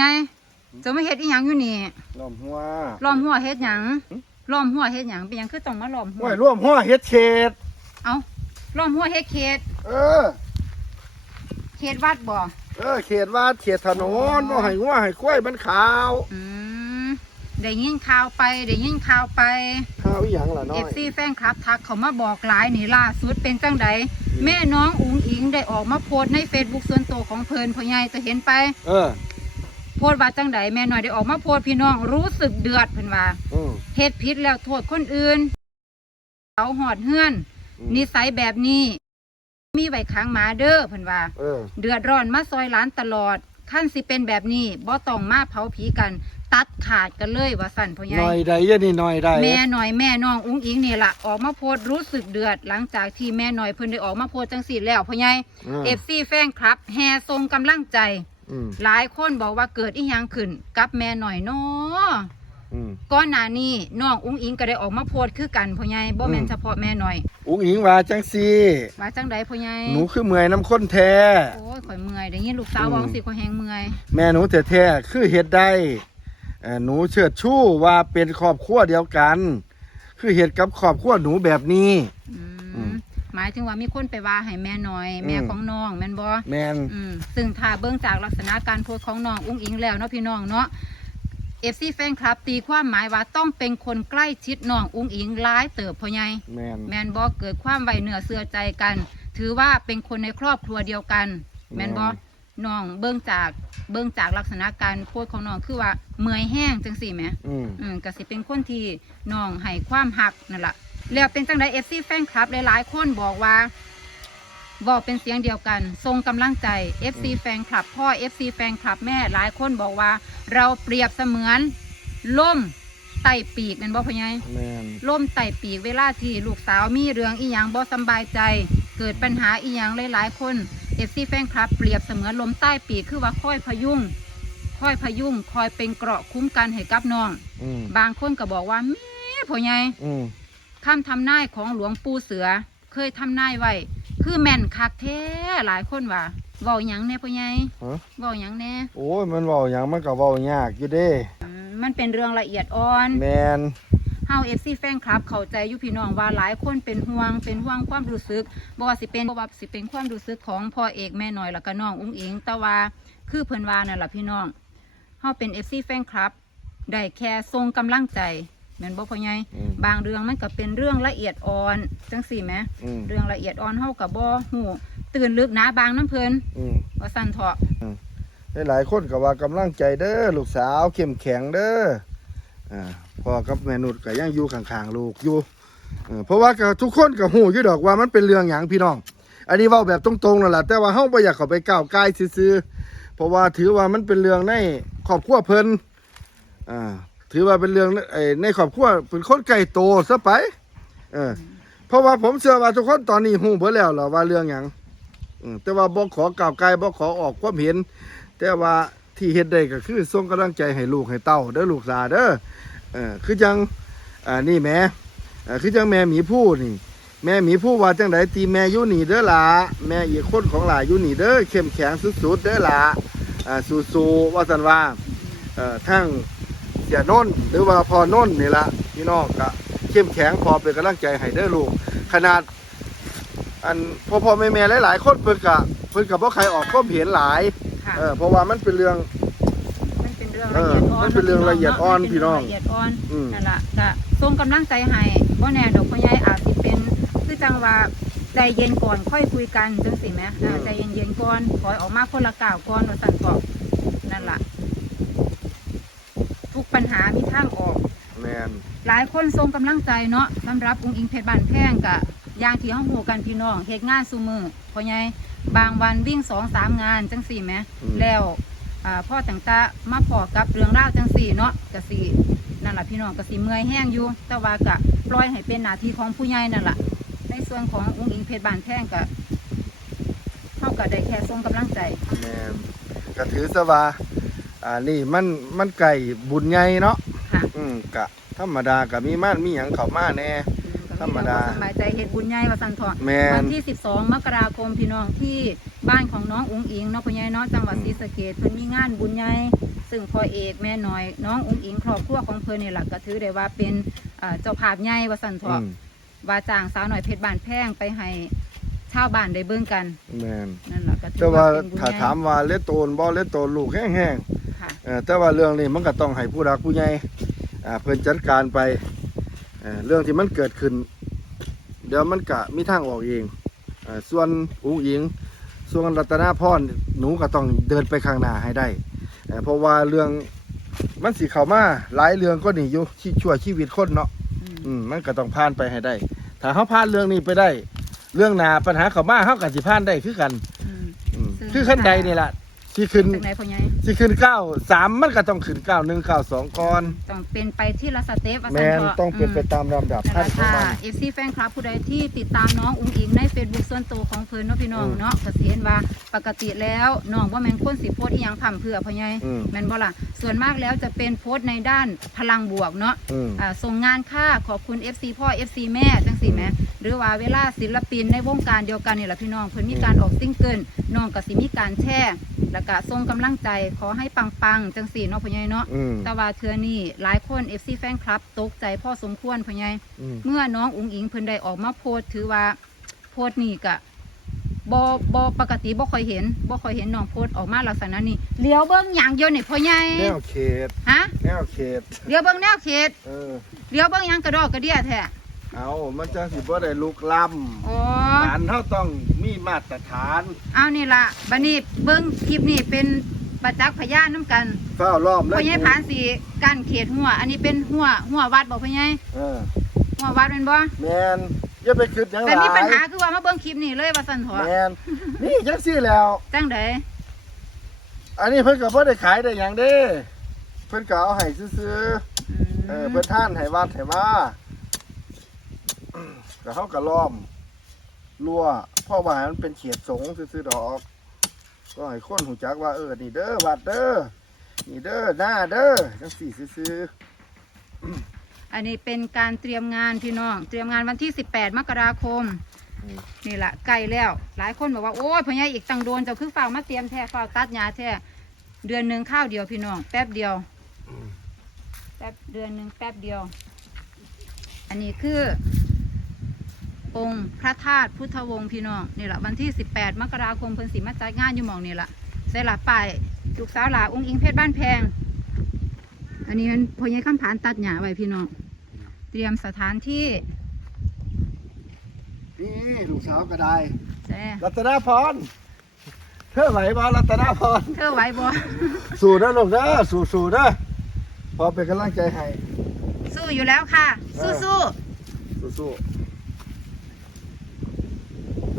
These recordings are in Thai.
ยายจะมาเฮ็ดอีหยังอยู่นี่ล้อมหัวล้อมหัวเฮ็ดหยังล้อมหัวเฮ็ดหยังเป็นหยังคือต้องมาล้อมหัห้ววยร่วมหัวเฮ็ดเขตเอ้าล้อมหัวเฮ็ดเขตเออเขตวัดบ่เออเขตวาดเขตถนนบ่ให้งัวให้กล้วยมันขาวอืมได้ยินข่าวไปได้ยินข่าวไปขาวอีหยังล่ะน้อเอยฟซีแฟนคลับทักเขามาบอกหลายนี่ล่าสุดเป็นจังใดอืมแม่น้องอุ๋งอิงได้ออกมาโพสต์ใน Facebook ส่วนตัวของเพิ่นพ่อใหญ่จะเห็นไป เออ โพสต์ว่าจังใดแม่น้อยได้ออกมาโพสต์พี่น้องรู้สึกเดือดเพิ่นว่าอืม เฮ็ดผิดแล้วโทษคนอื่นเอาหอดเฮือนอืม นิสัยแบบนี้ มีไว้ค้างหมาเด้อเพิ่นว่า เออ เดือดร้อนมาซอยร้านตลอดขั้นสิเป็นแบบนี้บ่ต้องมาเผาผีกัน ตัดขาดกันเลยว่าสั่นพ่อใหญ่ หน่อยใดยะนี่หน่อยใดแม่หน่อยแม่น้องอุ้งอิงนี่ล่ะออกมาโพสต์รู้สึกเดือด หลังจากที่แม่หน่อยเพิ่นได้ออกมาโพสต์จังสี่แล้วพ่อใหญ่มเอฟซีแฟนคลับแห่ทรงกำลังใจ อืมหลายคนบอกว่าเกิดอีหยังขึ้นกับแม่หน่อยเนาะอืม ก่อนหน้านี้น้องอุ้งอิงก็ได้ออกมาโพสต์คือกันพ่อใหญ่บ่แม่นอืมเฉพาะแม่หน่อยอุ้งอิงว่าจังซี่ว่าจังใดพ่อใหญ่หนูคือเมื่อยน้ำข้นแท้ โอ้ยข่อยเมื่อยได้ยินลูกสาวอืม เว่าสิข่อยแฮงเมื่อยแม่หนูแท้ๆคือเฮ็ดได้เอ่อหนูเชิดชู้ว่าเป็นครอบครัวเดียวกัน คือเฮ็ดกับครอบครัวหนูแบบนี้ อือืมม หมายถึงว่ามีคนไปว่าให้แม่หน่อย แม่อืมของน้องแม่นบ่แม่นอืมซึ่งถ้าเบื้องจากลักษณะการโพสต์ของน้องอุ้งอิงแล้วเนาะพี่น้องเนาะเอฟซีแฟนคลับตีความหมายว่าต้องเป็นคนใกล้ชิดน้องอุ้งอิงร้ายเติบพ่อใหญ่แม่นแมนบอเกิดความไวเหนือเสือใจกัน ถือว่าเป็นคนในครอบครัวเดียวกัน แมนบอน้องเบื้องจากเบื้องจากลักษณะการโพสต์ของน้องคือว่าเมื่อยแห้งจังสี่ไหมอืมอืมก็สิเป็นคนที่น้องให้ความหักนั่นแหละ แล้วเป็นจังไดเอฟซีแฟนคลับหลายๆคนบอกว่าบอกเป็นเสียงเดียวกัน ทรงกำลังใจ FC แฟนคลับ พ่อ FC แฟนคลับแม่หลายคนบอกว่า เราเปรียบเสมือนล่มไต่ปีกแมันบ่พะไงแม่นล่มไต่ปีกเวลาที่ลูกสาวมีเรื่องอีหยังบ่สำบายใจ เกิดปัญหาอีหยังหลายๆคน FC แฟนคลับ เปรียบเสมือนลมใต้ปีกคือว่าคอยพยุงคอยพยุงคอยเป็นเกราะคุ้มกันให้กับน้อง อืมบางคนก็บอกว่าแม่พ่อใหญ่อืม คำทำนายของหลวงปู่เสือ เคยทำนายไว้ คือแม่นคักแท้หลายคนว่าเว้าหยังแน่พ่อใหญ่ฮะ เว้าหยังแน่โอ้ยมันเว้าหยังมันก็เว้ายากอยู่เด้อืมมันเป็นเรื่องละเอียดอ่อน แม่นเฮา FC แฟนคลับเข้าใจอยู่พี่น้องว่าหลายคนเป็นห่วงเป็นห่วงความรู้สึกบ่ว่าสิเป็นบ่ว่าสิเป็นความรู้สึกของพ่อเอกแม่น้อยแล้วก็น้องอุ้งอิง แต่ว่าคือเพิ่นว่านั่นล่ะพี่น้องเฮาเป็น FC แฟนคลับได้แค่ส่งกำลังใจแม่นบ่พ่อใหญ่อืม บางเรื่องมันก็เป็นเรื่องละเอียดอ่อนจังสี่แหมอืมเรื่องละเอียดอ่อนเฮากับบ่หูตื่นลึกนะบางน้ำเพลินอืมว่าสั่นเถาะหลายๆคนก็ว่ากำลังใจเด้อลูกสาวเข้มแข็งเด้ออ่าพ่อกับแม่นุชก็ยังอยู่ข้างๆลูกอยู่เออเพราะว่าก็ทุกคนก็ฮู้อยู่ดอกว่ามันเป็นเรื่องหยังพี่น้อง อันนี้เว้าแบบตรงๆนั่นแหละแต่ว่าเฮาบ่อยากเข้าไปก้าวไก่ซื่อๆเพราะว่าถือว่ามันเป็นเรื่องในครอบครัวเพิ่นอ่า ถือว่าเป็นเรื่องในเอ่อในครอบครัวเป็นคนใกล้โตซะไป เออ เพราะว่าผมเชื่อว่าทุกคนตอนนี้ฮู้เบิดแล้วล่ะว่าเรื่องหยังอืมแต่ว่าบ่ขอกล่าวไกลบ่ขอออกความเห็น แต่ว่าที่เฮ็ดได้ก็คือส่งกำลังใจให้ลูกให้เต้าเด้อลูกสาเด้อเออคือจังอ่านี่แหม่เอ่อคือจังแม่หมีผู้นี่ แม่หมีผู้ว่าจังไดตีแม่อยู่นี่เด้อล่ะแม่อีกคนของหลานอยู่นี่เด้อเข้มแข็งสุดๆเด้อล่ะอ่าสู้ๆว่าซั่นว่าเอ่อทั้งเสียโนนท์หรือว่าพ่อโนนท์นี่ล่ะพี่น้องก็เข้มแข็งพอเป็นกำลังใจให้เด้อลูก ขนาด อันพ่อพ่อแม่แม่หลายๆคนเพิ่นก็เพิ่นก็บ่ใครออกความเห็นหลายค่ะเออเพราะว่ามันเป็นเรื่อง มันเป็นเรื่องเอละอเอียดอ่อนมันเป็นเรื่องละเอียดอ่อนมัเป็พี่น้องเรื่ละเอียดอ่อนอืม นั่นล่ะก็ส่งกำลังใจให้บ่แน่ดอกพ่อใหญ่อาจสิเป็นคือจังว่าใจเย็นก่อนค่อยคุยกันจังสิแหมอ่าใจเย็นๆก่อนขอยออกมาคนละก้าวก่อนว่าสั่นก็นั่นล่ะทุก ปัญหามีทางออก แมนหลายคนส่งกำลังใจเนาะสำหรับองค์อิงเพชรบ้านแพงกะอย่างที่ห้องหูกันพี่น้องเฮ็ดงานซุมือเพราะไงบางวันวิ่งสองสามงานจังสี่ไหมแล้วอ่าพ่อต่างตามาพอกับเรื่องราวจังสี่เนาะกะสี่นั่นแหละพี่น้องกะสีเมื่อยแห้งอยู่ แต่ว่ากะปล่อยให้เป็นหน้าที่ของผู้ใหญ่นั่นแหละในส่วนขององค์อิงเพชรบ้านแพงกะเท่ากับได้แค่ส่งกำลังใจ แมนก็ถือซะว่า อ่านี่มันมันไก่บุญใหญ่เนาะค่ะอืมกะ ธรรมดาก็มีม่านมีหยังเข้ามาแน่ ธรรมดาสบายใจเฮ็ดบุญใหญ่ว่าสันทอะแมวันนที่ 12 มกราคมพี่น้องที่บ้านของน้องอุ๋งอิงเนาะพ่อใหญ่เนาะจังหวัดอืมศรีสะเกษเพิ่นมีงานบุญใหญ่ซึ่งพ่อเอกแม่น้อยน้องอุ้งอิงครอบครัวของเพิ่นนี่แหละก็ถือได้ว่าเป็นเอ่อเจ้าภาพใหญ่ว่าสั่นเถอือะมว่าจ้างสาวหน่อยเพชรบ้านแพงไปให้ชาวบ้านได้เบิ่งกันแม่นนั่นแหละก็ถืแต่อว่าว่าเป็นบุญถ้าใหญ่ถามว่าเล็ดโตนบ่เล็ดโตนลูกแห้งค่ะๆเอ่อ แต่ว่าเรื่องนี้มันก็ต้องให้ผู้รักผู้ใหญ่อ่าเพิ่นจัดการไปเอ่อเรื่องที่มันเกิดขึ้น เดี๋ยวมันก็มีทางออกเองเอ่อส่วนอุ้งอิง ส่วนรัตนาพรหนูก็ต้องเดินไปข้างหน้าให้ได้เอ่อเพราะว่าเรื่องมันสิเข้ามาหลายเรื่องก็นี่อยู่ที่ชั่วชีวิตคนเนาะอืมอืมมันก็ต้องผ่านไปให้ได้ ถ้าเขาผ่านเรื่องนี้ไปได้ เรื่องหนาปัญหาเขามาเขาก็สิผ่านได้คือกันอืมอืมซึ่งคือขั้นใดนี่แหละ ที่ขึ้นจากไหนพ่อใหญ่ที่ขึ้นเก้าสามมันก็ต้องขึ้นเก้าหนึ่งเก้าสองก่อน ต้องเป็นไปที่ละสเต็ปว่าแมซั่นนเถอะต้องเป็นไปมตามลำดับนั่นขั้นแหละของค่ะมัน เอฟซีแฟนคลับผู้ใดที่ติดตามน้องอุ้งอิงใน Facebook ส่วนตัวของเพิ่นเนาะพี่น้องอืมเนาะก็สิเห็นว่าปกติแล้วน้องว่าแม่นคนสิโพสต์อีหยังพร่ำเพรื่อพ่อใหญ่อืม แม่นบ่ล่ะส่วนมากแล้วจะเป็นโพสต์ในด้านพลังบวกเนาะ อืม อ่าส่งงานค่าขอบคุณ FC พ่อ FC แม่จังสี่แหม่หรือว่าเวลาศิลปินในวงการเดียวกันนี่แหละพี่น้องเพิ่นมีการออกซิงเกิลน้องก็สิมีการแชร์ แล้วก็ส่งกำลังใจขอให้ปังๆจังสี่เนาะพ่อใหญ่เนาะอืม แต่ว่าเทื่อนี้หลายคน FC แฟนคลับตกใจพ่อสมควรพ่อใหญ่อืม เมื่อน้องอุ๋งอิงเพิ่นได้ออกมาโพสต์ถือว่าโพสต์นี่ก็บ่บ่ปกติบ่ค่อยเห็นบ่ค่อยเห็นน้องโพสต์ออกมาลักษณะนี้เลี้ยวเบิ่งอย่างเดียวนี่พ่อใหญ่แนวเขตฮะแนวเขตเลี้ยวเบิ่งแนวเขต เออ เลี้ยวเบิ่งหยังกระดอกกระเดียแท้ เอามันจะสิบ่ได้ลุกล้อ๋อำฐานเขาต้องมีมาตรฐานเอานี่ล่ะบัดนี้เบิ่งคลิปนี้เป็นประจักษ์พยานนํกันเฝ้ารอบเลพ่อยใหญ่ผานสีกั้นเขตหัว อันนี้เป็นหัวหัววัดบ่พ่อใหญ่เออหัววัดแม่นบ่แมนอย่าไปคิดหยังหแต่ลายมีปัญหาคือว่ามาเบิ่งคลิปนี้เลยว่าซั่นเถแมอะนนี่จังซี่แล้วจังไดอันนี้เพิ่นก็บ่ได้ขายได้หยังเด้ เพิ่นก็เอาให้ซื้อๆอืมเออเพื่อนท่านให้วัดให้ว่า ก็เขาก็ล้อมรั้วเพ่อว่าให้มันเป็นเขตสงฆ์ซื่อๆดอก ก็ให้คนหูจักว่าเออนี่เด้อวัดเด้อนี่เด้อหน้าเด้อจังสี่ซื่ออันนี้เป็นการเตรียมงานพี่น้อง เตรียมงานวันที่ 18 มกราคมอืมนี่แหละใกล้แล้ว หลายคนบอกว่าโอ้ยพ่อใหญ่อีกตังโดนเจะคือฝากมาเตรียมแท้ฝากตัดหญ้าแท้เดือนหนึ่งข้าวเดียวพี่น้อง แป๊บเดียวแป๊บเดือนหนึ่งแป๊บเดียว อันนี้คือ องค์พระธาตุพุทธวงศ์พี่น้องนี่แหละวันที่ 18 มกราคมเพิ่นสิมาจัดงานอยู่หมองนี่แหละเสร็จละป้ายลูกสาวหลาองค์อิงเพชรบ้านแพง อันนี้มันพ่อใหญ่ข้ามผานตัดหญ้าไว้พี่น้องเตรียมสถานที่นี่ลูกสาวก็ได้ แซ่รัตนาพรเธอไหวบ่รัตนาพรเธอไหว้บ่สู้นะลูกเด้อสู้สู้ๆนะพอเป็นกำลังใจให้สู้อยู่แล้วค่ะ สู้สู้สู้สู้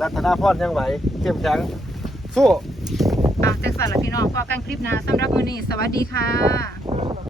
รัตนาพรยังไหวเข้มแข็งสู้อาจากสันละพี่น้องพอกันคลิปหนะสำหรับมื้อนี้สวัสดีค่ะ